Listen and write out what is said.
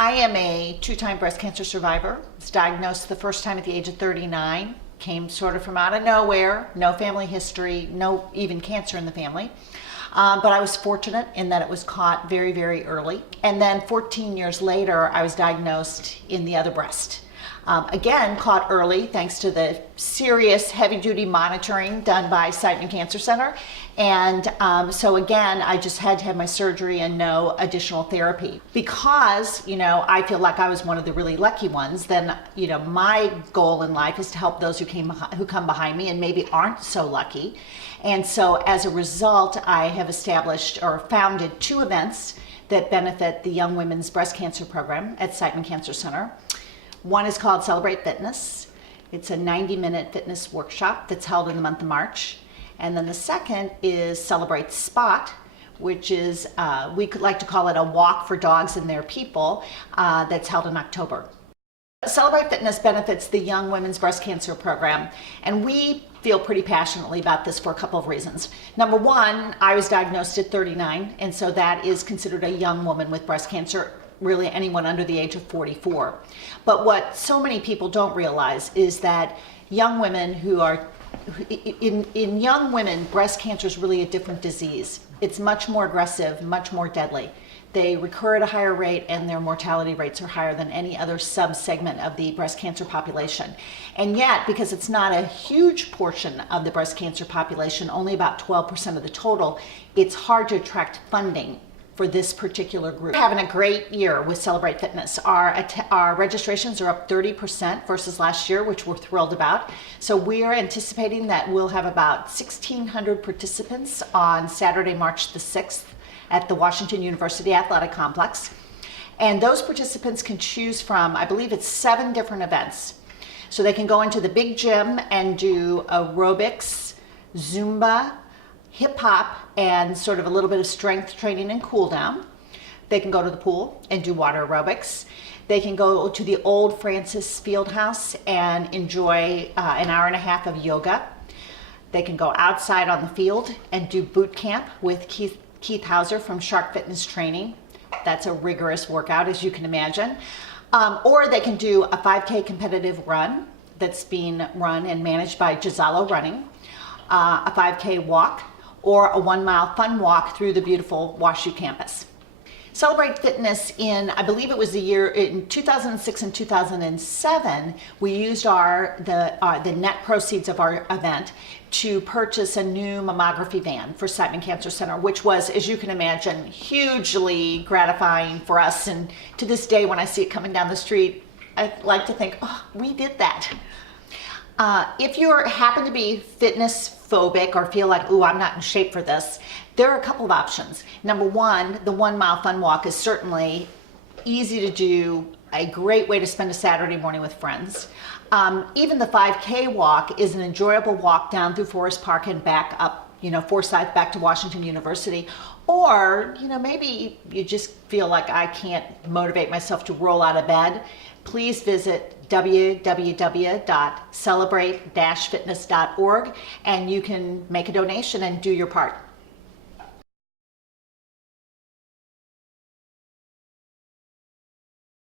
I am a two-time breast cancer survivor. I was diagnosed the first time at the age of 39. Came sort of from out of nowhere, no family history, no even cancer in the family. But I was fortunate in that it was caught very, very early. And then 14 years later, I was diagnosed in the other breast. Again, caught early thanks to the serious heavy-duty monitoring done by Siteman Cancer Center. And so again, I just had to have my surgery and no additional therapy. Because, I feel like I was one of the really lucky ones, then, my goal in life is to help those who come behind me and maybe aren't so lucky. And so as a result, I have established or founded 2 events that benefit the Young Women's Breast Cancer Program at Siteman Cancer Center. One is called Celebrate Fitness. It's a 90-minute fitness workshop that's held in the month of March. And then the second is Celebrate Spot, which is, we could like to call it a walk for dogs and their people, that's held in October. Celebrate Fitness benefits the Young Women's Breast Cancer Program, and we feel pretty passionately about this for a couple of reasons. Number one, I was diagnosed at 39, and so that is considered a young woman with breast cancer, really anyone under the age of 44. But what so many people don't realize is that young women in young women, breast cancer is really a different disease. It's much more aggressive, much more deadly. They recur at a higher rate, and their mortality rates are higher than any other subsegment of the breast cancer population. And yet, because it's not a huge portion of the breast cancer population, only about 12% of the total, it's hard to attract funding for this particular group. We're having a great year with Celebrate Fitness. Our registrations are up 30% versus last year, which we're thrilled about. So we are anticipating that we'll have about 1,600 participants on Saturday, March the 6th at the Washington University Athletic Complex. And those participants can choose from, I believe it's 7 different events. So they can go into the big gym and do aerobics, Zumba, hip hop, and sort of a little bit of strength training and cool down. They can go to the pool and do water aerobics. They can go to the old Francis Fieldhouse and enjoy an hour and a half of yoga. They can go outside on the field and do boot camp with Keith Hauser from Shark Fitness Training. That's a rigorous workout, as you can imagine. Or they can do a 5K competitive run that's being run and managed by Gisalo Running, a 5K walk, or a 1-mile fun walk through the beautiful WashU campus. Celebrate Fitness I believe it was the year in 2006 and 2007, we used the net proceeds of our event to purchase a new mammography van for Siteman Cancer Center, which was, as you can imagine, hugely gratifying for us. And to this day, when I see it coming down the street, I like to think, oh, we did that. If you happen to be fitness phobic or feel like, ooh, I'm not in shape for this, there are a couple of options. Number one, the 1-mile fun walk is certainly easy to do, a great way to spend a Saturday morning with friends. Even the 5K walk is an enjoyable walk down through Forest Park and back up, Forsyth back to Washington University. Or, maybe you just feel like I can't motivate myself to roll out of bed. Please visit www.celebrate-fitness.org and you can make a donation and do your part.